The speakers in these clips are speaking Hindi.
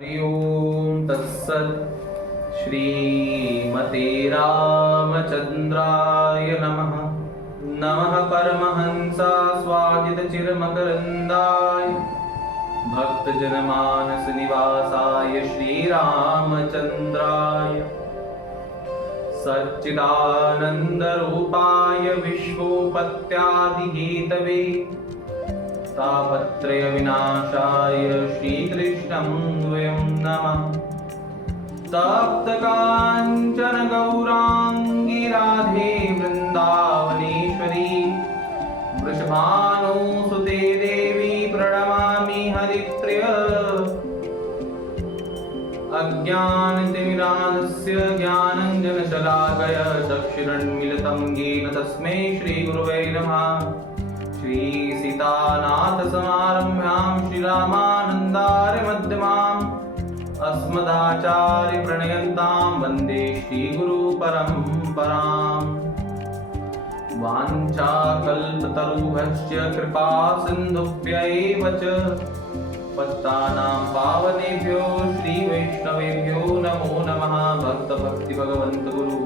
हरि ओम तत्सत्। श्रीमते रामचंद्राय नमः। नमः परमहंसा स्वादितचिरमकरन्दाय भक्तजनमानस निवासाय श्रीरामचंद्राय सच्चिदानन्दरूपाय विश्वोपत्यादिहेतवे तापत्रय विनाशाय श्रीकृष्णं वयं नमः। तप्तकाञ्चन गौराङ्गी राधे वृन्दावनेश्वरी वृषभानुसुते देवी प्रणमामि हरिप्रिय। अज्ञानतिमिरान्धस्य ज्ञानाञ्जनशलाकया चक्षुरुन्मीलितं येन तस्मै श्रीगुरवे नमः। श्रीसीतानाथसमारम्भ्यां श्रीरामानन्दार्यमध्यमाम् अस्मदाचार्यप्रणयन्तां वन्दे श्रीगुरुपरम्पराम्। वाञ्छाकल्पतरुभ्यश्च कृपासिन्धुभ्यैव च पतितानां पावनेभ्यो श्रीवैष्णवेभ्यो नमो नमः। भक्तभक्तिभगवन्त गुरु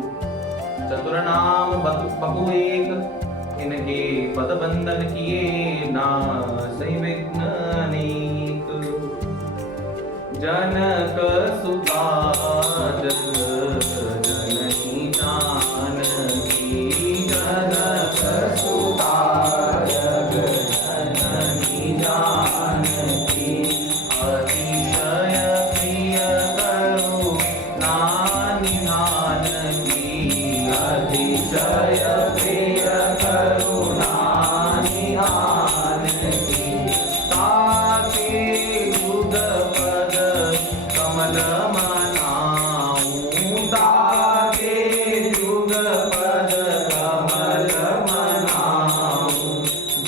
चतुर्नाम बहुएक इनके पद बंधन किए नासै विघ्न अनेक। जनक सुता जग जननी जानकी जनक सुता जग जननी जानकी अतिशय प्रिय करुणा निधान की अतिशय प्रिय करुणा निधान की ताके युग पद कमल मनाऊं ताके युग पद कमल मनाऊं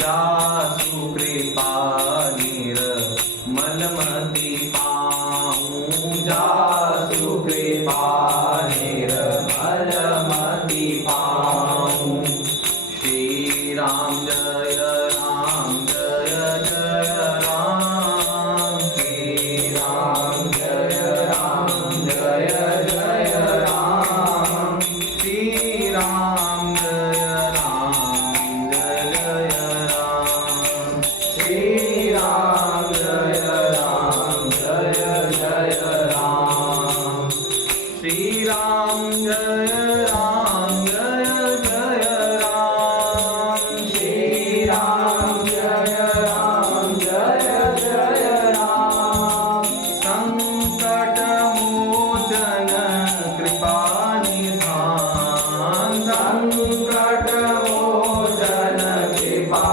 जासु कृपा निर्मलमति पाऊं जासु कृपा निर्मलमति पाऊं। श्री राम जय राम जय जय राम श्री राम जय राम जय जय राम श्री राम जय राम जय जय राम श्री राम जय राम जय जय राम श्री राम जय राम जय जय राम श्री राम जय राम जय जय राम। संकट मोचन कृपा निधान संकट मोचन कृपा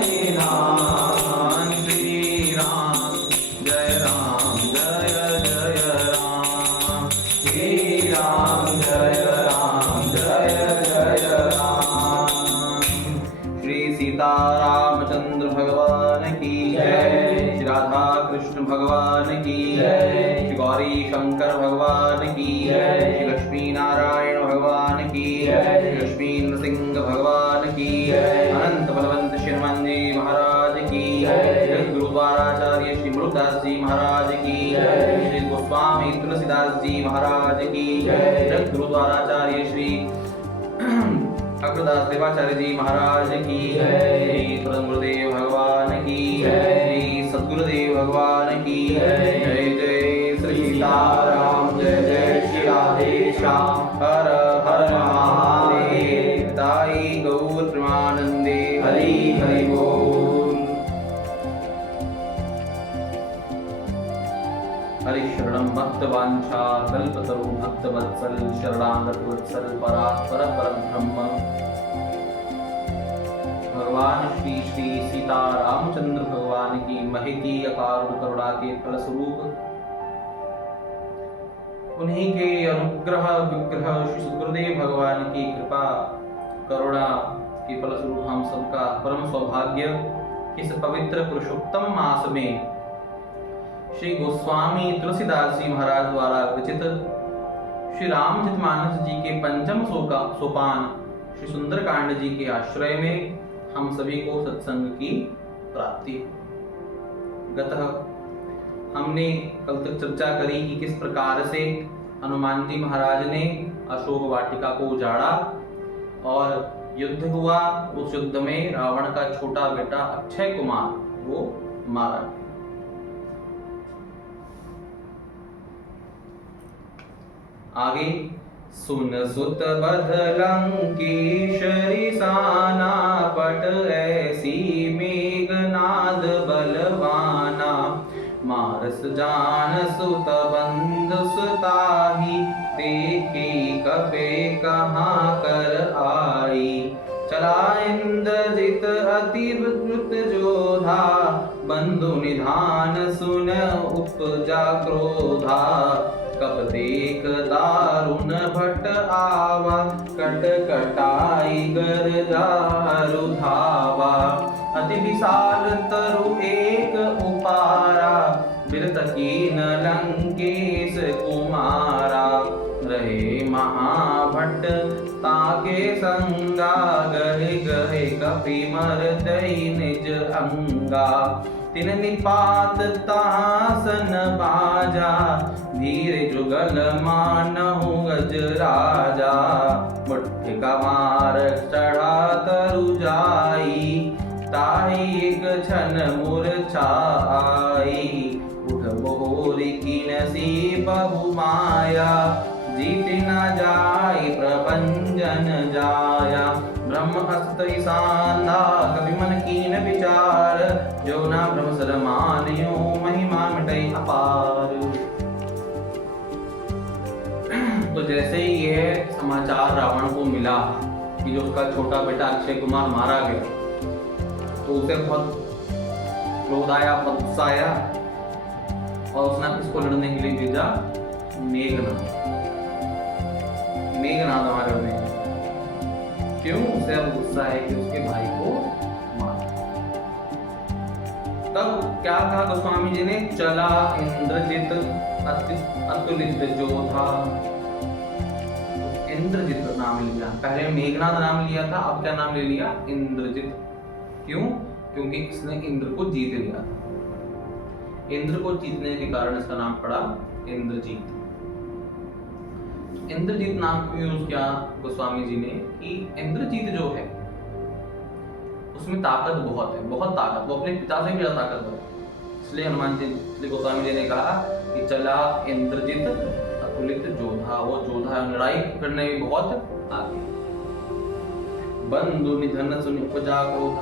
निधान श्री राम जय जय राम श्री राम जय जय राम। श्री सीता रामचंद्र भगवान की जय। श्री राधा कृष्ण भगवान की जय। श्री गौरी शंकर भगवान की जय। श्री लक्ष्मी नारायण भगवान की जय। श्री लक्ष्मी नृसिंह भगवान की जय। अनंत बलवंत श्री हनुमान जी महाराज की जय। श्री गुरुद्वाराचार्य श्री मुरुदास जी महाराज की जय। श्री गोस्वामी तुलसीदास जी महाराज की जय। श्री गुरुद्वाराचार्य श्री अग्रदास देवाचार्य जी महाराज की जय। श्री गुरुदेव भगवान की जय। श्री सद्गुरुदेव भगवान की जय। जय जय श्री सीताराम जय जय श्री राधे श्याम हर हर महादेव। ताई गौर प्रेमानंदे हरि हरि बोल। हरिशरणं भक्तवांछा कल्पतरु भक्तवत्सल शरणागत वत्सल परात्पर परब्रह्म भगवान श्री श्री सीता रामचंद्र भगवान की महती अकारण करुणा के फलस्वरूप उन्हीं के अनुग्रह विग्रह श्री सुखदेव भगवान की कृपा करुणा के फलस्वरूप हम सबका परम सौभाग्य इस पवित्र पुरुषोत्तम मास में श्री गोस्वामी तुलसीदास जी महाराज द्वारा रचित श्री रामचरितमानस जी के पंचम सोपान श्री सुंदरकांड जी के आश्रय में हम सभी को सत्संग की प्राप्ति। गतः हमने कल तक चर्चा करी कि किस प्रकार से हनुमान जी महाराज ने अशोक वाटिका को उजाड़ा और युद्ध हुआ। उस युद्ध में रावण का छोटा बेटा अक्षय कुमार वो मारा गया। आगे सुन सुत बध लंकेशरी साना पट ऐसी मेघनाद बलवाना मारस जान सुत बंध सुताही देखी कपे कहाँ कर आई। चला इंद्रजित अति द्रुत जोधा बंधु निधान सुन उपजा क्रोधा। कब देख दारुण भट आवा कट कटाई गर्जा रुधावा। अति विशाल तरु एक उपारा बिरत कीन लंकेश कुमारा। रहे महाभट्ट ताके संगा गहे गहे कपि मर दई निज अंगा। तिन निपात तासन बाजा धीरे जुगल मानहु गज राजा। मुट्ठी कमार चढ़ा तरु जाई ताही एक छन मूर्छा आई। उठ मोरी कीनसी बहु माया जीत न जाय प्रपंचन जाया। ब्रह्म हस्त ईशाना कवि मन कीन विचार जो ना ब्रह्म सर मानियो महिमा मिटई अपार। तो जैसे ही यह समाचार रावण को मिला कि जो उसका छोटा बेटा अक्षय कुमार मारा गया तो उसे बहुत क्रोध आया, बहुत गुस्सा आया और उसने इसको लड़ने के लिए भेजा मेघनाद। मेघनाद हमारे में क्यों? उसे अब गुस्सा है कि उसके भाई को मारा। तब क्या कहा गोस्वामी जी ने? चला इंद्रजित अतुलित जोधा। इंद्रजित नाम लिया, पहले मेघनाद नाम लिया था, अब क्या नाम ले लिया? इंद्रजित। क्यों? क्योंकि इसने इंद्र को जीत लिया था। इंद्र को जीतने के कारण इसका नाम पड़ा इंद्रजीत। इंद्रजीत नाम क्यों यूज किया गोस्वामी जी ने? कि इंद्रजीत जो है उसमें ताकत बहुत है, बहुत ताकत, वो अपने पिता से भी ज्यादा ताकतवर है। इसलिए हनुमान जी, इसलिए गोस्वामी जी ने कहा कि चला इंद्रजीत अतुलित जोधा। वो जोधा लड़ाई करने में बहुत आगे। बंधु निधन सुन उपजा क्रोध।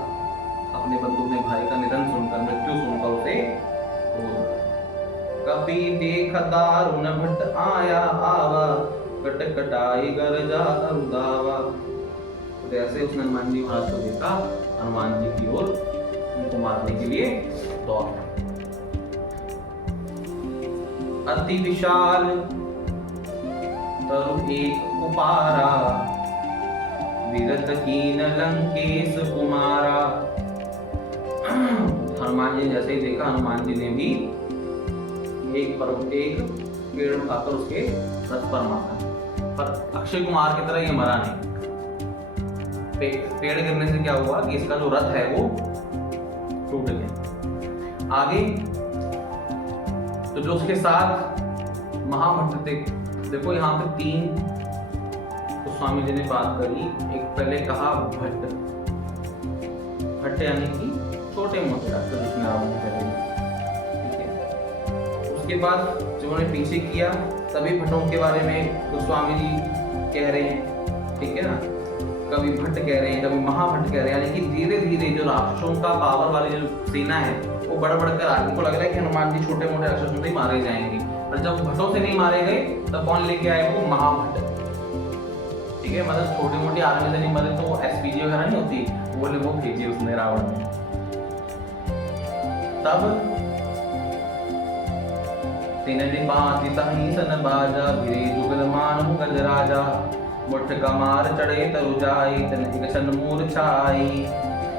अपने बंधु ने भाई का निधन सुनकर, मृत्यु सुनकर उसे कपि देख दारुण भट आया आवा कट कटाई गर्जा रुदावा। तो ऐसे उसने हनुमान जी महाराज को देखा, हनुमान जी की ओर उनको मारने के लिए दौड़। अति विशाल तरु एक उपारा विरत कीन लंकेश कुमारा। हनुमान जी जैसे ही देखा, हनुमान जी ने भी एक पेड़ उठाकर उसके रथ पर मारा। पर अक्षय कुमार की तरह ये मरा नहीं। पेड़ गिरने से क्या हुआ कि इसका जो रथ है वो टूट गया। आगे तो जो उसके साथ महाभट्ट थे, देखो यहाँ पे तीन गोस्वामी जी ने बात करी। एक पहले कहा भट्ट, भट्ट यानी कि छोटे मोटे डॉक्टर जिसने रावण को पहले, ठीक है। उसके बाद जब उन्होंने पीछे किया सभी भट्टों के बारे में गोस्वामी जी कह रहे हैं, ठीक है ना। कभी भट्ट कह रहे हैं, कभी महाभट्ट कह रहे हैं, यानी कि धीरे धीरे जो राक्षसों का पावर वाली जो सेना है वो बढ़ बढ़कर आगे को लग रहा है कि हनुमान जी छोटे मोटे राक्षसों से ही मारे जाएंगे। पर जब भट्टों से नहीं मारे गए तब कौन लेके आए? वो महाभट्ट, ठीक है। मतलब छोटी मोटी आर्मी से नहीं मरे तो एसपीजी वगैरह नहीं होती, वो भेजी उसने रावण ने। तब सन बाजा भिरे जुगल मानु गज राजा मुठ कमार चढ़े तरु जाई तन छन मूर्छाई।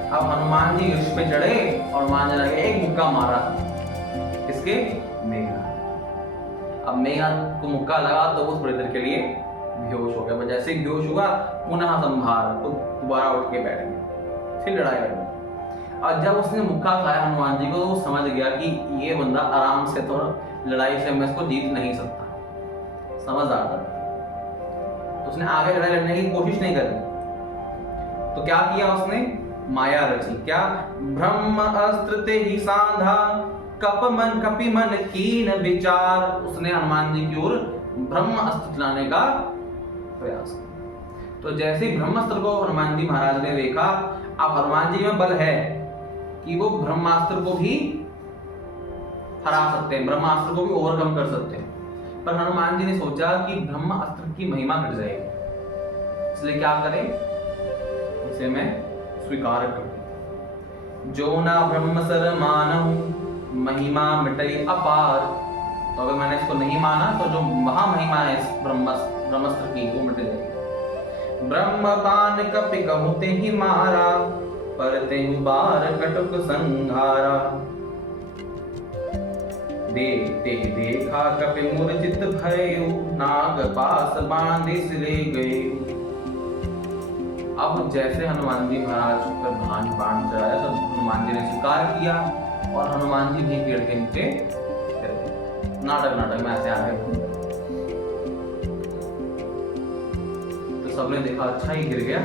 अब हनुमान जी ऋष पे चढ़े और मान जना के एक मुक्का मारा किसके? मेघनाद। अब मेघनाद को मुक्का लगा तो वो थोड़ी देर के लिए बेहोश हो गया। जैसे ही बेहोश हुआ पुनः संभार तो दोबारा उठ के बैठ गए, फिर लड़ाई लड़ी। और जब उसने मुक्का खाया हनुमान जी को तो वो समझ गया कि ये बंदा आराम से तो लड़ाई से मैं इसको जीत नहीं सकता, समझदार था। उसने आगे लड़ाई लड़ने की कोशिश नहीं करी, तो क्या किया उसने, माया रची। क्या, ब्रह्म अस्त्र ते ही साधा कपि मन कीन विचार। उसने हनुमान जी की ओर ब्रह्म अस्त्र चलाने का प्रयास किया। तो जैसे ही ब्रह्मास्त्र को हनुमान जी महाराज ने देखा, अब हनुमान जी में बल है कि वो ब्रह्मास्त्र को भी हरा सकते हैं, ब्रह्मास्त्र को भी ओवरकम कर सकते हैं। पर हनुमान जी ने सोचा कि ब्रह्मास्त्र की महिमा घट जाएगी, इसलिए क्या करें, इसे मैं स्वीकार कर लूं। जो ना ब्रह्म सर मानहु महिमा मिटई अपार। तो अगर मैंने इसको नहीं माना तो जो महामहिमा है इस ब्रह्मास्त्र की वो मिट जाएगी। ब्रह्म पान कपि कहते ही मारा परते बार कटुक संघारा। देखते देखा कपि मूर्छित भयउ नाग पास बांधे सिले गए। अब जैसे हनुमान जी महाराज पर बाण चढ़ाया तो हनुमान जी ने स्वीकार किया और हनुमान जी भी पेड़ के नीचे गिर गए। नाटक में ऐसे आ गए। तो सबने देखा अच्छा ही गिर गया,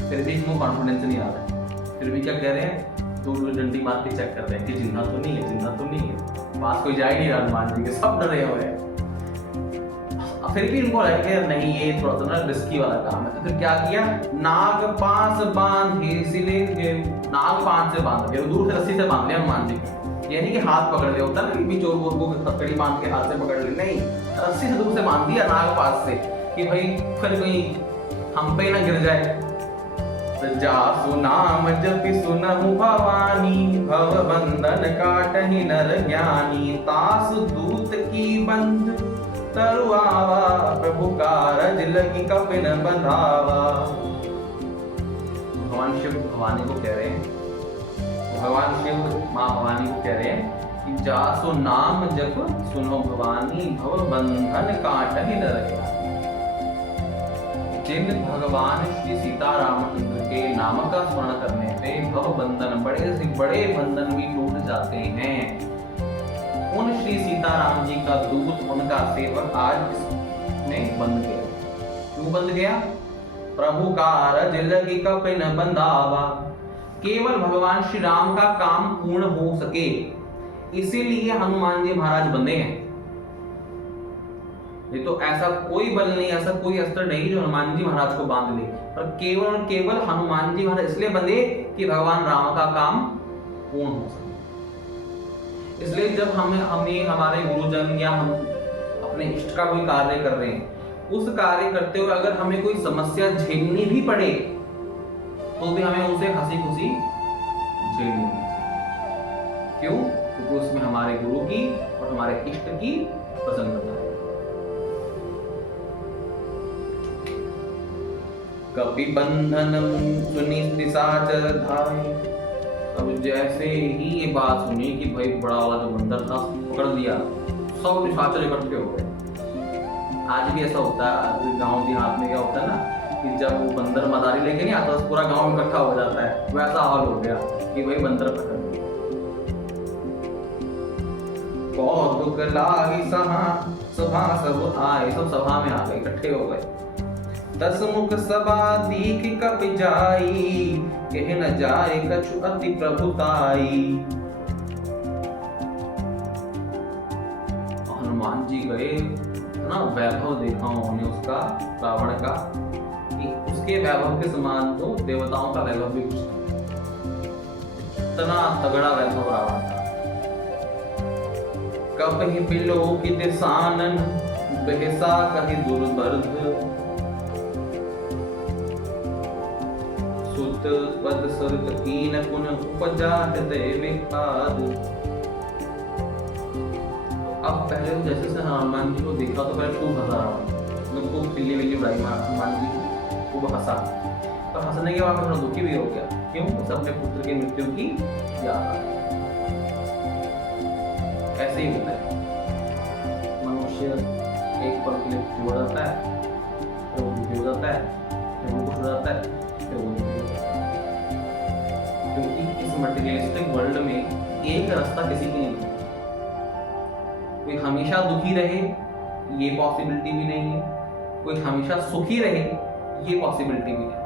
फिर भी इसमें कॉन्फिडेंस नहीं आ रहा है। फिर भी क्या कह रहे हैं, दूर डंडी मार के चेक करते हैं कि जिंदा तो नहीं है, जिंदा तो नहीं है। पास कोई जा ही नहीं रहा हनुमान जी के, सब डरे हुए हैं। फिर भी इनको लगे नहीं ये थोड़ा सा ना रिस्की वाला काम है। तो फिर क्या किया, नाग पास बांधे सिले गए। नाग पास से बांध दिया, दूर से रस्सी से बांध लिया हनुमान जी। यानी कि हाथ पकड़ लिया, होता है ना कि चोर को पकड़ी बांध के हाथ से पकड़ ले, नहीं, रस्सी से दूर से बांध दिया नाग पास से कि भाई फिर कहीं हम पे ना गिर जाए। जासु नाम जपि सुनहु भवानी भव बंधन काटहि नर ज्ञानी। तासु दूत की बंध तरुआवा प्रभु कारज लगी कपिन बंधावा। भगवान शिव भवानी को कह रहे हैं, भगवान शिव माँ भवानी को कह रहे हैं कि जासु नाम जप सुनो भवानी भव बंधन काटहि नर ज्ञानी। जिन भगवान श्री सीता रामचंद्र के नाम का स्मरण करने पे भव बंधन, बड़े से बड़े बंधन भी टूट जाते हैं। उन श्री सीताराम जी का दूत, उनका सेवक आज इसमें बंद गया। क्यों बंद गया, प्रभु कारज लगी कपिन बंधावा। केवल भगवान श्री राम का काम पूर्ण हो सके इसीलिए हनुमान जी महाराज बंधे हैं। ये तो ऐसा कोई बल नहीं, ऐसा कोई अस्त्र नहीं जो हनुमान जी महाराज को बांध ले, पर केवल और केवल हनुमान जी महाराज इसलिए बंधे कि भगवान राम का काम पूर्ण हो सके। इसलिए जब हमें हमारे गुरुजन या हम अपने इष्ट का कोई कार्य कर रहे हैं, उस कार्य करते हुए अगर हमें कोई समस्या झेलनी भी पड़े तो भी हमें उसे हंसी खुशी झेलनी चाहिए। क्यों? क्योंकि उसमें हमारे गुरु की और हमारे इष्ट की प्रसन्नता है। कपि बंधन सुनि निशाचर धाये। अब जैसे ही ये बात सुनी कि भाई बड़ा वाला जो बंदर था पकड़ दिया, सब निशाचर इकट्ठे हो गए। आज भी ऐसा होता है गांव देहात में, क्या होता है ना कि जब वो बंदर मदारी लेके नहीं आता तो पूरा गांव इकट्ठा हो जाता है। वैसा हाल हो गया कि भाई बंदर पकड़ लिया। कौतुक लागी सभा सब आए, सब सभा में आ गए, इकट्ठे हो गए। 10 मुख सभा दीख कपि जाई, कह न जाए कछु अति प्रभुताई। हनुमान जी गए ना, वैभव देखा उन्होंने उसका, रावण का, कि उसके वैभव के समान तो देवताओं का वैभव भी कुछ नहीं। इतना तगड़ा वैभव रावण का। कपहि बिलोकित सानन बहसा कहि दुर्बर्ध। सुत पद सरित कीन पुन उपजा हृदय विषाद। अब पहले तो जैसे से हनुमान जी को देखा तो पहले खूब हंसा रावण, खूब खिल्ली विल्ली उड़ाई हनुमान जी खूब हंसा। पर हंसने के बाद थोड़ा दुखी भी हो गया। क्यों? उसे अपने पुत्र की मृत्यु की याद आ गई। ऐसे ही होता है, मनुष्य एक पल के लिए दुखी हो जाता है, फिर वो दुखी हो जाता है, फिर वो खुश हो जाता है, फिर वो दुखी हो जाता है। क्योंकि इस मटेरियलिस्टिक वर्ल्ड में एक रास्ता किसी की नहीं है। कोई हमेशा दुखी रहे ये पॉसिबिलिटी भी नहीं है, कोई हमेशा सुखी रहे ये पॉसिबिलिटी भी है।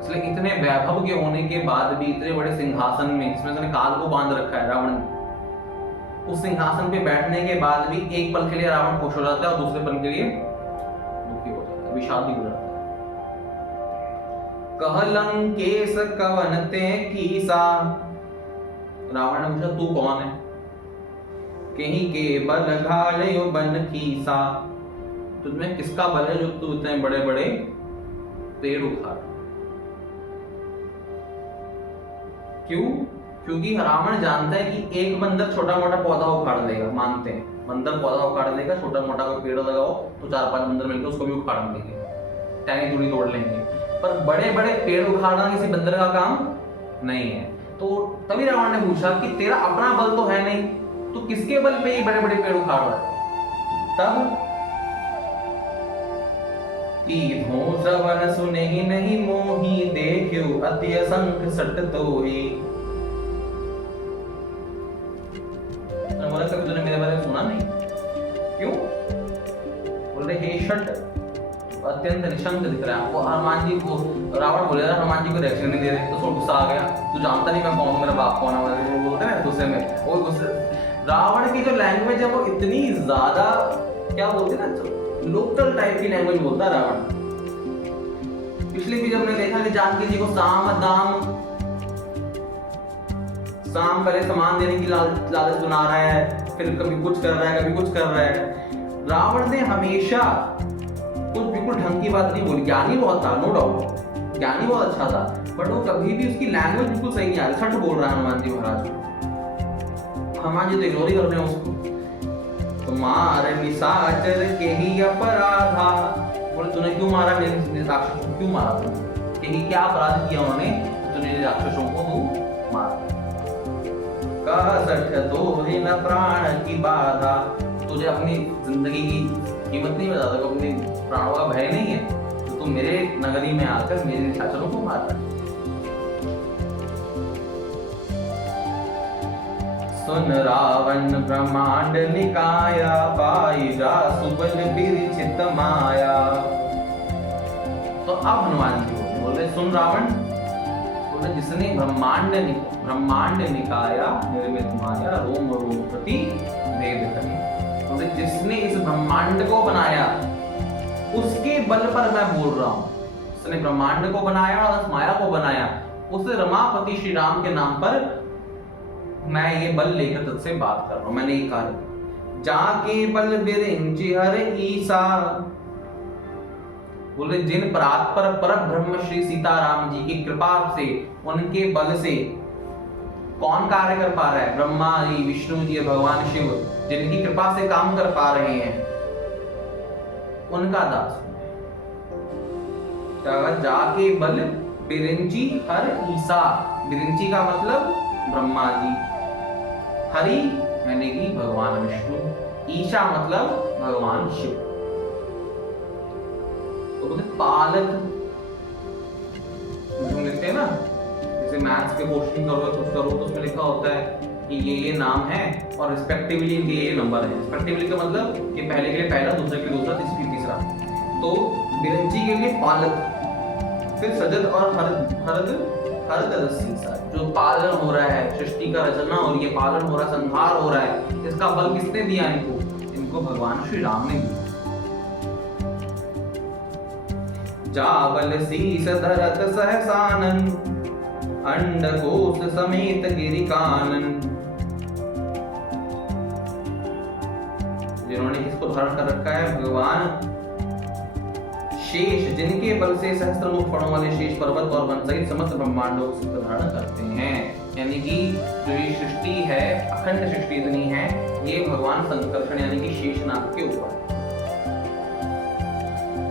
इसलिए इतने वैभव के होने के बाद भी, इतने बड़े सिंहासन में जिसमें उसने काल को बांध रखा है रावण ने, उस सिंहासन पे बैठने के बाद भी एक पल के लिए रावण खुश हो जाता है और दूसरे पल के लिए दुखी हो जाता है, विषाद हो जाता है। कहलंकेश कवन ते कीसा, रावण ने पूछा तू कौन है? कहीं के बल घालयो बन कीसा, तुझमें किसका बल है जो तू इतने बड़े बड़े पेड़ उखाड़? क्यों? क्योंकि रावण जानता है कि एक बंदर छोटा मोटा पौधा उखाड़ देगा, मानते हैं बंदर पौधा उखाड़ देगा, छोटा मोटा कोई पेड़ लगाओ तो 4-5 बंदर मिलकर उसको भी उखाड़ देंगे, टहनी थोड़ी तोड़ लेंगे, पर बड़े बड़े पेड़ उखाड़ना किसी बंदर का काम नहीं है। तो तभी रावण ने पूछा कि तेरा अपना बल तो है नहीं, तो किसके बल पे ये बड़े बड़े पेड़ उखाड़ रहा है? तब श्रवण सुने ही नहीं मोही, देखियो अति असंख्य सट तोही। बोला कभी तूने मेरे बारे में सुना नहीं? क्यों? बोल रहे हे शट, अत्यंत निशंक दिख रहा है आपको। हनुमान जी को रावण बोले, हनुमान जी को रिएक्शन नहीं दे रहे, तो उसको गुस्सा आ गया, तू जानता नहीं मैं कौन हूं, मेरा बाप कौन है, वो बोलते हैं गुस्से में। वो गुस्से, रावण की जो लैंग्वेज है वो इतनी ज्यादा, क्या बोलते हैं ना, लोकल टाइप की लैंग्वेज बोलता है रावण। पिछली भी जब मैंने देखा कि जानकी जी को साम दाम, साम पहले सामान देने की लालच बना रहा है, फिर कभी कुछ कर रहा है, कभी कुछ कर रहा है। रावण ने हमेशा कुछ बिल्कुल ढंग की बात नहीं बोली। ज्ञानी बहुत था, नो डाउट, ज्ञानी बहुत अच्छा था, बट वो कभी भी उसकी लैंग्वेज बिल्कुल सही नहीं आ रही। सच बोल रहा है हनुमान जी महाराज को, हनुमान जी तो इग्नोर ही कर रहे हैं उसको। तुम्हारे निशाचर के ही अपराधा, बोले तूने क्यों मारा मेरे राक्षसों को, क्यों मारा तुमने, कहीं क्या अपराध किया उन्होंने तूने राक्षसों को तू मारा? तो न प्राण की बाधा, तुझे अपनी जिंदगी की कीमत नहीं बता, तो अपने प्राणों का भय नहीं है, तो तुम मेरे नगरी में आकर मेरे निशाचरों को मार रहा है। सुन रावण ब्रह्मांड निकाया, पाईजा सुबल विरचित माया। तो अब हनुमान जी बोल रहे, सुन रावण, बोले जिसने ब्रह्मांड निकाया, निर्मित माया, रोम रोम प्रति वेद कहे। बोले जिसने इस ब्रह्मांड को बनाया उसके बल पर मैं बोल रहा हूं। उसने ब्रह्मांड को बनाया और उस माया को बनाया, उस रमापति श्री राम के नाम पर मैं ये बल लेकर तुझसे बात कर रहा हूं। मैंने ये कहा, जाके बल बिरिंचि हर ईसा। बोले जिन परात्पर पर ब्रह्म श्री सीताराम जी की कृपा से, उनके बल से कौन कार्य कर पा रहा है? ब्रह्मा जी, विष्णु जी, भगवान शिव, जिनकी कृपा से काम कर पा रहे हैं, उनका दास जाके बल बिरिंची हर ईसा। बिरिंची का मतलब ब्रह्मा जी, हरि यानी कि भगवान विष्णु, ईशा मतलब भगवान शिव। तो बोलते पालक, हम लिखते हैं ना, जैसे मैथ्स के क्वेश्चन करो कुछ करो तो उसमें लिखा होता है कि ये नाम है और रिस्पेक्टिवली इनके ये नंबर है। रिस्पेक्टिवली का मतलब कि पहले के लिए पहला, दूसरे के लिए दूसरा, तीसरे के लिए तीसरा। तो बिरंची के लिए पालक, फिर सजद और हरद शीशा, जो पालन हो रहा है, सृष्टि का रचना हो रही है, पालन हो रहा है, संहार हो रहा है, इसका बल किसने दिया इनको? इनको भगवान श्री राम ने दिया। जाबल शीस धरत सहसानन, अंडकोश समेत गिरिकानन। जिन्होंने किसको धारण कर रखा है? भगवान शेष, जिनके बल से सहस्त्रमुख फणों वाले शेष पर्वत और वन सहित समस्त ब्रह्मांडों को धारण करते हैं। यानी कि जो ये सृष्टि है, अखंड सृष्टि इतनी है, ये भगवान संकर्षण यानी कि शेषनाग के ऊपर,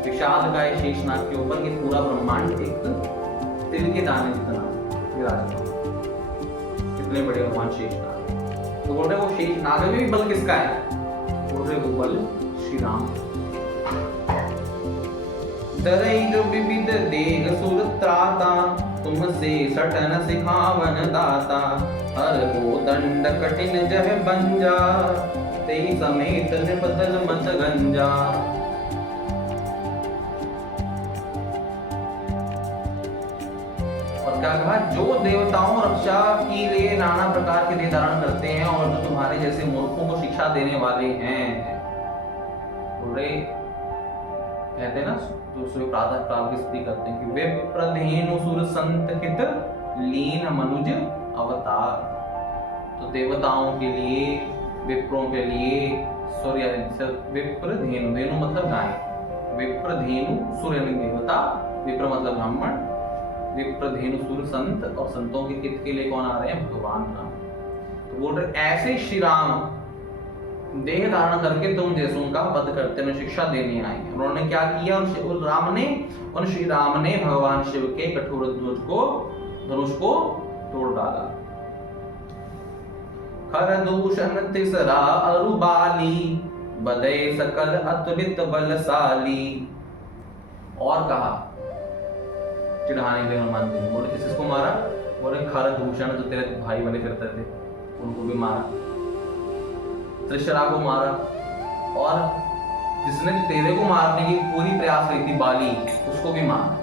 विषाद का शेषनाग के ऊपर ये पूरा ब्रह्मांड एक तिल के दाने जितना विराजमान। कितने बड़े भगवान शेषनाग। तो बोल रहे वो शेषनाग में भी बल किसका है? बोल रहे वो बल श्री राम। दरई जो विविध देह सुर त्राता, तुमसे सटन सिखावन दाता, हर को दंड कठिन जह बंजा, तेई समेत निपतल मत गंजा। और क्या कहा, जो देवताओं रक्षा के लिए नाना प्रकार के देह धारण करते हैं और जो तुम्हारे जैसे मूर्खों को शिक्षा देने वाले हैं, बोले कहते हैं ना, जो सूर्य प्रातः काल की स्तुति करते हैं कि विप्रधेनु सुर संत हित लीन मनुज अवतार। तो देवताओं के लिए, विप्रों के लिए सूर्य, विप्रधेनु, धेनु मतलब गाय, विप्रधेनु सूर्य देवता, विप्र मतलब ब्राह्मण, विप्रधेनु सुर संत, और संतों के हित के लिए कौन आ रहे हैं, भगवान राम। तो बोल रहे ऐसे श्री राम देह धारण करके तुम जैसों का वध करते हुए शिक्षा देने आए हैं। उन्होंने क्या किया, उन श्री राम ने भगवान शिव के कठोर धनुष को तोड़ डाला। खर दूषण तिसरा अरुबाली, बदे सकल अतुलित बलशाली। और कहा चिढ़ाने के लिए हनुमान जी ने, बोले किसको मारा, बोले खर दूषण जो तेरे भाई बने फिरते थे उनको भी मारा, त्रिशरा को मारा, और जिसने तेरे को मारने की पूरी प्रयास की थी बाली, उसको भी मारा।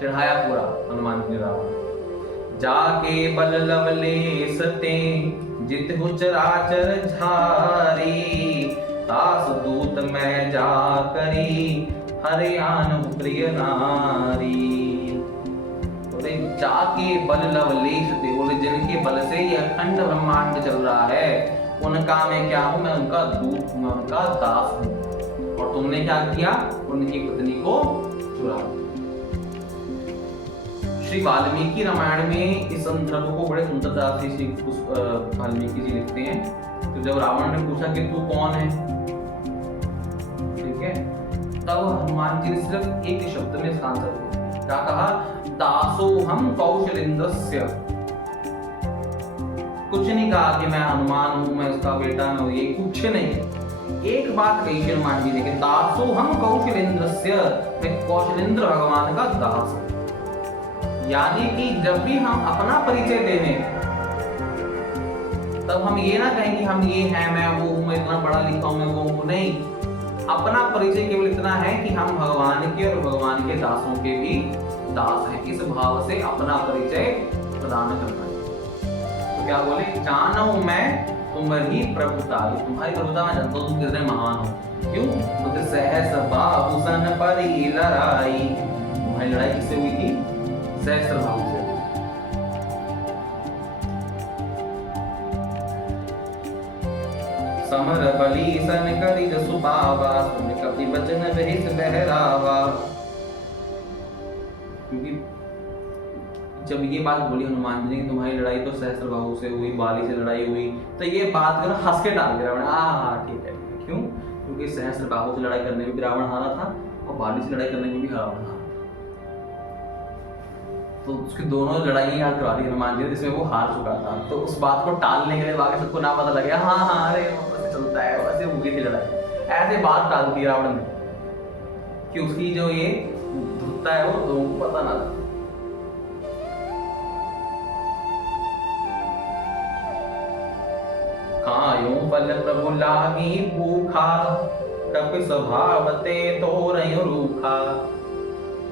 चढ़ाया पूरा हनुमान जी रावण। जाके बल लवलेश ते जित हो चराचर झारी, तास दूत मैं जा करी हरियाण प्रिय नारी। बोले जाके बल लवलेश थे, बोले जिनके बल से ये अखंड ब्रह्मांड चल रहा है, उनका मैं क्या हूं, मैं उनका दूत हूं, मैं उनका दास हूं। और तुमने क्या किया, उनकी पत्नी को चुरा। श्री वाल्मीकि रामायण में इस संदर्भ को बड़े सुंदरता से श्री वाल्मीकि जी लिखते हैं। तो जब रावण ने पूछा कि तू कौन है, ठीक है, तब हनुमान जी ने सिर्फ एक शब्द में इसका आंसर दिया। क्या कहा, दासो हम कौशलेंद्रस्य। कुछ नहीं कहा कि मैं हनुमान हूं, मैं उसका बेटा हूं, ये कुछ नहीं। एक बात कही हनुमान जी ने कि दासो हम कौशलेंद्रस्य, मैं कौशलेंद्र भगवान का दास हूं। यानी कि जब भी हम अपना परिचय देने, तब हम ये ना कहें कि हम ये हैं, मैं वो हूं, मैं इतना पढ़ा लिखा हूं, मैं वो हूं, नहीं। अपना परिचय केवल इतना है कि हम भगवान के और भगवान के दासों के भी दास हैं। इस भाव से अपना परिचय प्रदान करना है। तो क्या बोले, जानो मैं तुम्हारी प्रभुता, तुम्हारी प्रभुता मैं जानता हूं, तुम कितने महान हो। क्यों, तो सहस बाहुसन परी लड़ाई। तुम्हारी लड़ाई किससे हुई थी, सहस्त्र बाहु से। समर बलि सन करि जसु बावा, सुन कपि बचन रहित बहरावा। क्योंकि जब ये बात बोली हनुमान जी ने कि तुम्हारी लड़ाई तो सहस्त्र बाहु से हुई, बाली से लड़ाई हुई, तो ये बात कर हंस के डाल दिया रावण। हाँ ठीक है। क्यों, क्योंकि सहस्त्र बाहु से लड़ाई करने में भी रावण हारा था और बाली से लड़ाई करने में भी रावण हारा था। तो उसकी दोनों लड़ाइयां याद करवा दी हनुमान जी ने, जिसमें वो हार चुका था। तो उस बात को टालने के लिए बाकी सबको ना पता लग गया, हाँ हाँ अरे वैसे चलता है, वैसे हुई थी लड़ाई, ऐसे बात टाल दी रावण ने कि उसकी जो ये धुता है वो लोगों को पता ना था। खायो बल प्रभु लागी भूखा, कपि स्वभावते तो रयो रूखा।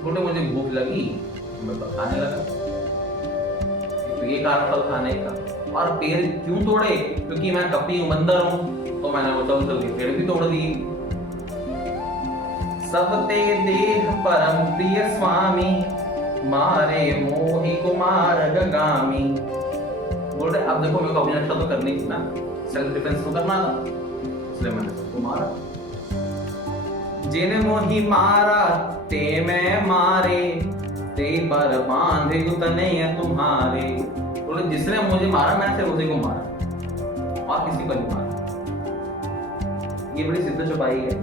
बोले मुझे भूख लगी, मैं खाने लगा, तो ये कारण फल खाने का। और पेड़ क्यों तोड़े, क्योंकि मैं कपी हूं, बंदर हूं, तो मैंने वो चल के पेड़ भी तोड़ दिए। सबते देह परम प्रिय स्वामी, मारे मोहि कुमार गगामी। बोल रहे अब देखो मेरे को अपनी रक्षा तो करनी थी ना, सेल्फ डिफेंस तो करना था, इसलिए मैंने सबको मारा। जिन मोहि मारा ते मैं मारे, ते पर बांधे तनय तुम्हारे। बोले जिसने मुझे मारा मैंने सिर्फ उसी को मारा और किसी को नहीं मारा। ये बड़ी सिद्ध छुपाई है।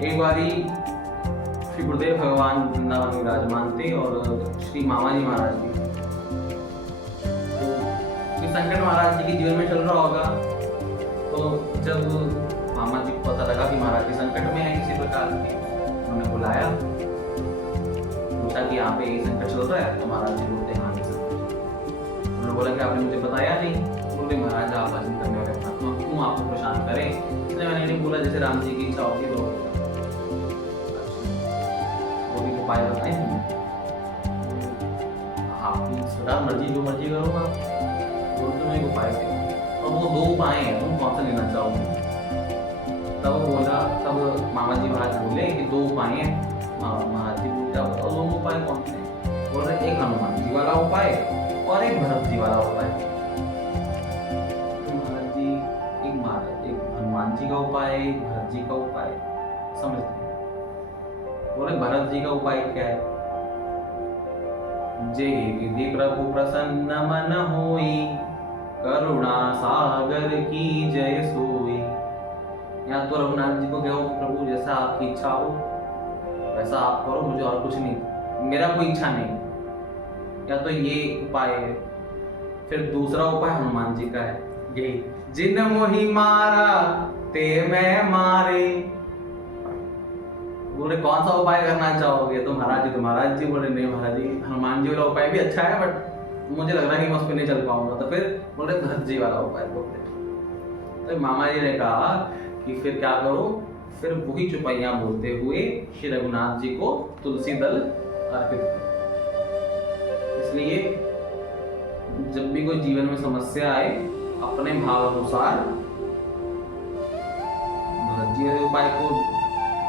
एक बारी श्री गुरुदेव भगवान वृंदावन में विराजमान थे और श्री मामा जी महाराज जी, तो संकट महाराज जी के जीवन में चल रहा होगा। तो जब मामा जी को पता लगा कि महाराज जी संकट में है किसी प्रकार की, उन्होंने बुलाया, यहाँ पे ये संकट चल रहा है। तो महाराज जी बोलते हैं हाँ ये संकट। उन्होंने बोला कि आपने मुझे बताया नहीं। बोलते महाराज आप भजन करने वाले महात्मा क्यों आपको परेशान करें। इसलिए मैंने नहीं बोला जैसे राम जी की इच्छा होगी तो वो भी उपाय बताए तुमने आपकी सरकार मर्जी जो मर्जी करो आप वो तुम्हें एक उपाय दे। और वो 2 उपाय हैं तुम कौन सा लेना चाहोगे। तब बोला तब मामा जी महाराज बोले कि 2 उपाय हैं। महाराज जी बोलते बताओ 2 उपाय कौन से हैं। बोल रहे एक हनुमान जी वाला उपाय और एक भरत जी वाला उपाय। तो महाराज जी एक हनुमान जी का उपाय एक भरत जी का उपाय समझते। बोले भरत जी का उपाय क्या है। जे विधि प्रभु प्रसन्न मन होई करुणा सागर की जय सोई। या तो रघुनाथ जी को कहो प्रभु जैसा आपकी इच्छा हो वैसा आप करो, मुझे और कुछ नहीं, मेरा कोई इच्छा नहीं। या तो ये उपाय है। फिर दूसरा उपाय हनुमान जी का है यही, जिन मोहि मारा ते मैं मारे। बोले कौन सा उपाय करना चाहोगे। तो महाराज जी बोले नहीं महाराज जी हनुमान जी वाला उपाय भी अच्छा है बट मुझे लग रहा है कि मैं उस पर नहीं चल पाऊंगा। तो फिर बोले भरत जी वाला उपाय बोलते। तो मामा जी ने कहा कि फिर क्या करो। फिर वही चौपाइयां बोलते हुए श्री रघुनाथ जी को तुलसी दल अर्पित करो। इसलिए जब भी कोई जीवन में समस्या आए अपने भाव अनुसार भरत जी वाले उपाय को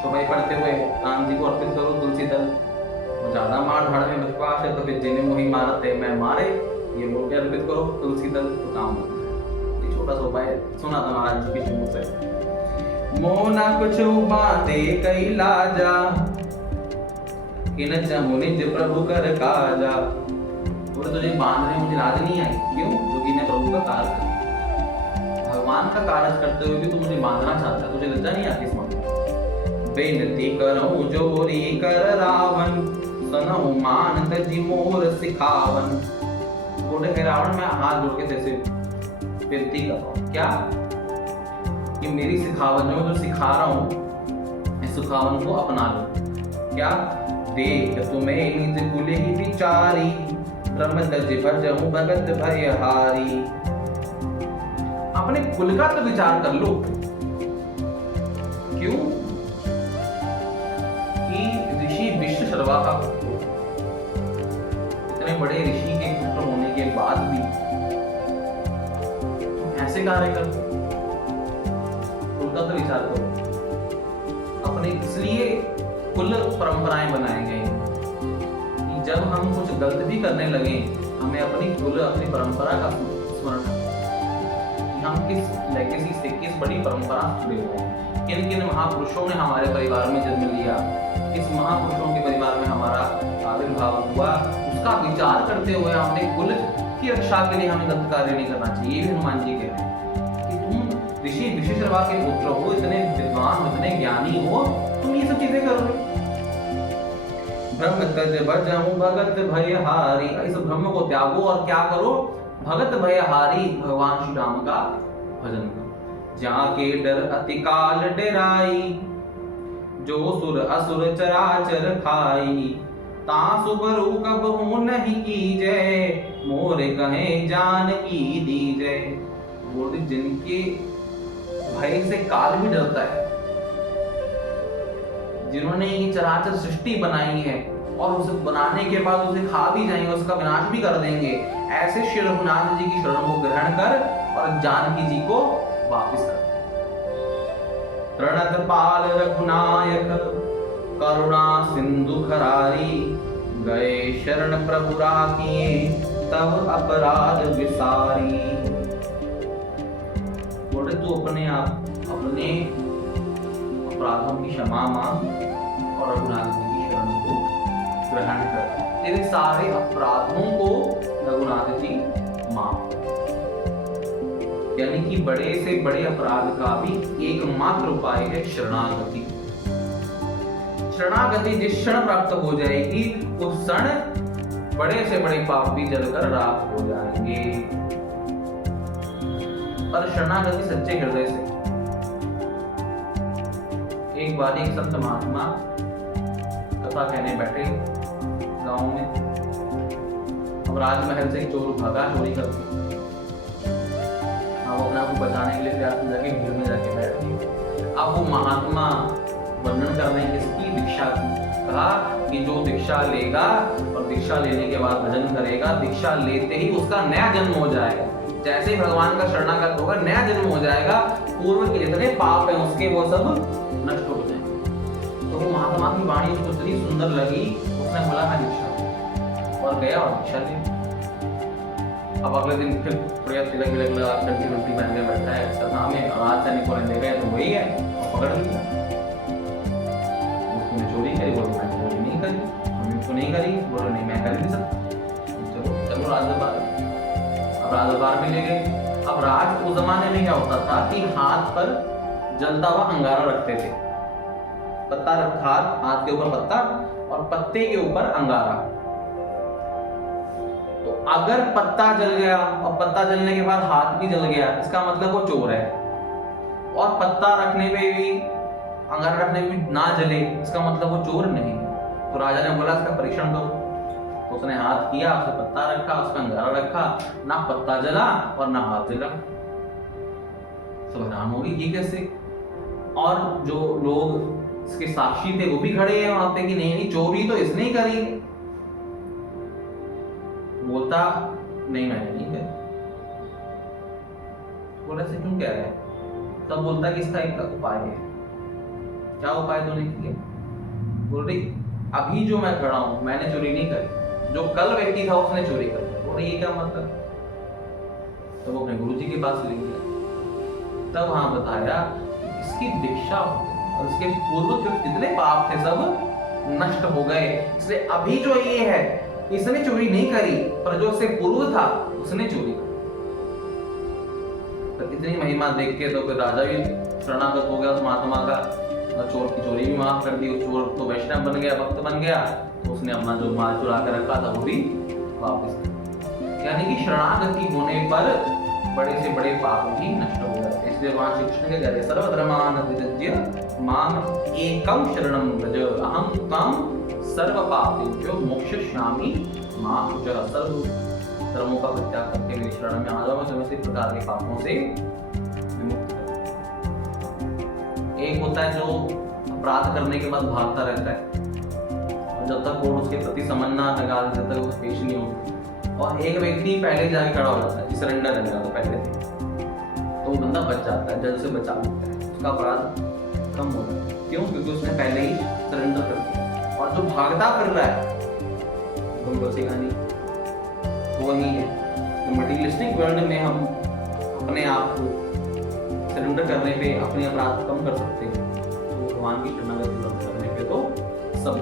चौपाई पढ़ते हुए राम जी को अर्पित करो तुलसी दल। और ज्यादा मार धाड़ में विश्वास है तो फिर जिन्हें मोहि मारते मैं मारे ये बोल के अर्पित करो तुलसी दल तो काम होता है। ये छोटा सा उपाय सुना था महाराज जी के मुंह से। मोना कुछ बातें कई लाजा किन चहु निज प्रभु कर काजा। बोले तुझे बांधने मुझे लाज नहीं आई। क्यों। क्योंकि मैं प्रभु का कार्य कर भगवान का कार्य करते हुए भी तू मुझे बांधना चाहता है, तुझे लज्जा नहीं आती इस मामले। बेनती करऊं जोरी कर रावण सनहु मान तजी मोर सिखावन। बोले हे रावण मैं हाथ जोड़ के जैसे विनती कर रहा हूं क्या कि मेरी सिखावन में जो सिखा रहा हूं इस सिखावन को अपना लो। क्या देख तुम्हें निज कुल ही विचारी ब्रह्म तज भजहु भगत भयहारी। अपने कुल का तो विचार कर लो। क्यों कि ऋषि विश्वशर्वा का पुत्र इतने बड़े ऋषि के पुत्र होने के बाद भी ऐसे कार्य करते तो विचार करो अपने। इसलिए कुल परंपराएं बनाए गए कि जब हम कुछ गलत भी करने लगे हमें अपनी कुल अपनी परंपरा का स्मरण कि हम किस लेगेसी से किस बड़ी परंपरा से जुड़े हुए हैं। किन किन महापुरुषों ने हमारे परिवार में जन्म लिया, किस महापुरुषों के परिवार में हमारा आविर्भाव हुआ, उसका विचार करते हुए अपने कुल की रक्षा के लिए हमें गलत कार्य नहीं करना चाहिए। ये भी हनुमान जी कह रहे हैं ऋषि विश्वशर्वा के पुत्र हो, इतने विद्वान हो, इतने ज्ञानी हो, तुम ये सब चीजें करोगे। ब्रह्म तज भजहु भगत भयहारी। इस ब्रह्म को त्यागो और क्या करो भगत भयहारी भगवान श्री राम का भजन करो। जाके डर अति काल डराई जो सुर असुर चराचर खाई। तासु बरु कबहु नहीं कीजय मोर कहे जान की दीजय। बोलते जिनके भय से काल भी डरता है, जिन्होंने ये चराचर सृष्टि बनाई है और उसे बनाने के बाद उसे खा भी जाएंगे, उसका विनाश भी कर देंगे, ऐसे श्री रघुनाथ जी की शरण को ग्रहण कर और जानकी जी को वापस कर। प्रणत पाल रघुनायक करुणा सिंधु खरारी। गए शरण प्रभु राखिए तब अपराध विसारी। बोले तू अपने अपराधों की क्षमा मांग और रघुनाथ जी की शरण को ग्रहण कर। तेरे सारे अपराधों को रघुनाथ जी माफ। यानी कि बड़े से बड़े अपराध का भी एकमात्र उपाय है शरणागति। शरणागति जिस क्षण प्राप्त हो जाएगी उस क्षण बड़े से बड़े पाप भी जलकर राख हो जाएंगे। पर शरणागति सच्चे हृदय से। एक बार एक संत महात्मा कथा कहने बैठे, गांव में। अब राजमहल से एक चोर भागा चोरी करके, अब अपने आप को बचाने के लिए प्रयास में जाके भीड़ में जाके बैठ गए। अब वो महात्मा वर्णन कर रहे हैं किसकी? दीक्षा की। कहा कि जो दीक्षा लेगा और दीक्षा लेने के बाद भजन करेगा, दीक्षा लेते ही उसका नया जन्म हो जाएगा। जैसे ही भगवान का शरणागत होगा नया जन्म हो जाएगा, पूर्व के जितने पाप हैं उसके वो सब नष्ट हो जाएंगे। तो वो महात्मा की वाणी उसको इतनी सुंदर लगी, उसने बोला मैं दीक्षा, और गया और दीक्षा ली। अब अगले दिन फिर बढ़िया तिलक विलक लगा कर रोटी पहन के बैठा है, सना में रात से निकोले दे गए तो वही है, पकड़ लिया। उसने चोरी करी, बोले मैंने चोरी नहीं करी, हमने तो नहीं करी, बोले नहीं मैं कर नहीं सकता। चलो चलो राजदरबार। अब राजदरबार में ले गए। अब राज उस जमाने में क्या होता था कि हाथ पर जलता हुआ अंगारा रखते थे, पत्ता रखा, हाथ के ऊपर पत्ता और पत्ते के ऊपर अंगारा। तो अगर पत्ता जल गया और पत्ता जलने के बाद हाथ भी जल गया, इसका मतलब वो चोर है। और पत्ता रखने पे भी, अंगारा रखने पे भी ना जले, इसका मतलब वो चोर नहीं। तो राजा ने बोला इसका परीक्षण करो। तो उसने हाथ किया, उसने पत्ता रखा, उसका अंगारा रखा, ना पत्ता जला और ना हाथ जला। सब हैरान हो गए ये कैसे। और जो लोग इसके साक्षी थे वो भी खड़े हैं वहां पे कि नहीं नहीं चोरी तो इसने ही करी। बोलता नहीं मैंने नहीं करी। बोला से क्यों कह रहे हैं? तब बोलता कि इसका एक उपाय है। क्या उपाय तूने किया? बोल रही अभी जो मैं खड़ा हूं मैंने चोरी नहीं करी, जो कल व्यक्ति था उसने चोरी कर ली। बोल रही ये क्या मतलब? तो वो अपने गुरुजी के पास ले गया। तब वहां बताया इसकी दीक्षा और इसके पूर्व जो जितने पाप थे सब नष्ट हो गए, इसलिए अभी जो ये है इसने चोरी नहीं करी, पर जो उससे पूर्व था उसने चोरी करी। तो इतनी महिमा देख के तो फिर राजा भी शरणागत हो गया उस महात्मा का, चोर की चोरी भी माफ कर दी। चोर तो वैष्णव बन गया, भक्त बन गया, तो उसने अपना जो माल चुरा कर रखा था वो भी वापस कर। यानी कि शरणागति होने पर बड़े से बड़े पाप भी नष्ट हो जाते। इसलिए भगवान श्री कृष्ण के कह रहे सर्वधर्मान परित्यज्य माम एकम शरणं व्रज अहं त्वां सर्व पापेभ्यो मोक्षयिष्यामि मा शुचः। सर्व धर्मों का परित्याग करके मेरी शरण में आ जाओ, मैं तुम्हें सभी प्रकार के पापों से विमुक्त करूंगा। एक होता है जो अपराध करने के बाद भागता रहता है, और जब तक कोर्ट उसके प्रति समन ना लगा दे तब तक वो पेश नहीं होती। और एक व्यक्ति पहले जाके खड़ा हो जाता है, सरेंडर कर जाता है पहले से, तो वो बंदा बच जाता है, जज से बचा लेता है, उसका अपराध कम होता है। क्यों? क्योंकि उसने पहले ही सरेंडर कर दिया। और जो भागता फिर रहा है वो बचेगा नहीं, वही है। तो मटेरियलिस्टिक वर्ल्ड में हम अपने आप को सरेंडर करने पे अपने अपराध कम कर सकते हैं, तो भगवान की शरणागति करने पे तो सब।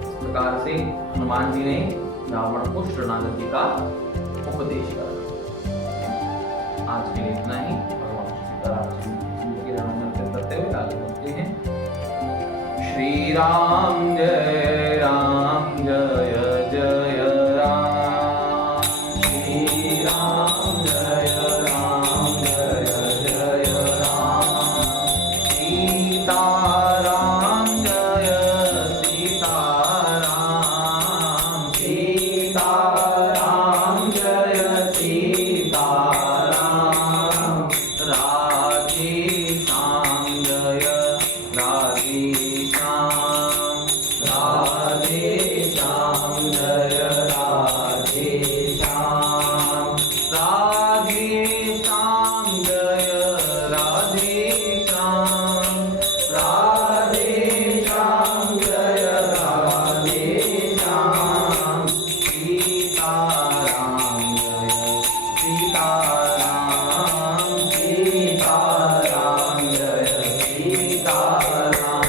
इस प्रकार से हनुमान जी ने रावण को शरणागति का उपदेश करा। आज के लिए इतना ही। भगवान श्री राम करते हुए आगे बढ़ते हैं। श्री राम जय जय राम, श्री राम जय जय राम, सीता राम जय सीता राम, सीता राम जय सीता राम, राधे श्याम जय राधे श्याम, राधे श्याम जय राधे श्याम, राधे श्याम जय राधे श्याम, राधे श्याम जय राधे श्याम, सीता राम जय सीता राम, सीता राम जय सीता राम।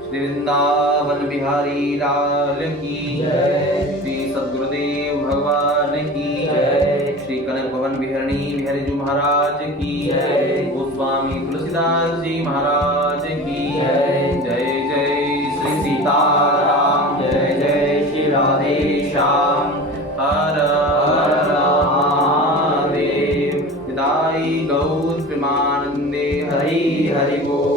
श्री वृंदावन बिहारी लाल की जय, श्री सद्गुरुदेव भगवान की जय, श्री कनक भवन बिहरणी बिहारी जी महाराज की जय, गोस्वामी तुलसीदास जी महाराज की जय। जय जय श्री सीताराम, जय जय श्री राधे श्याम, हर हर महादेव। विदाई गौ प्रेमानंदे हरि हरि बोल।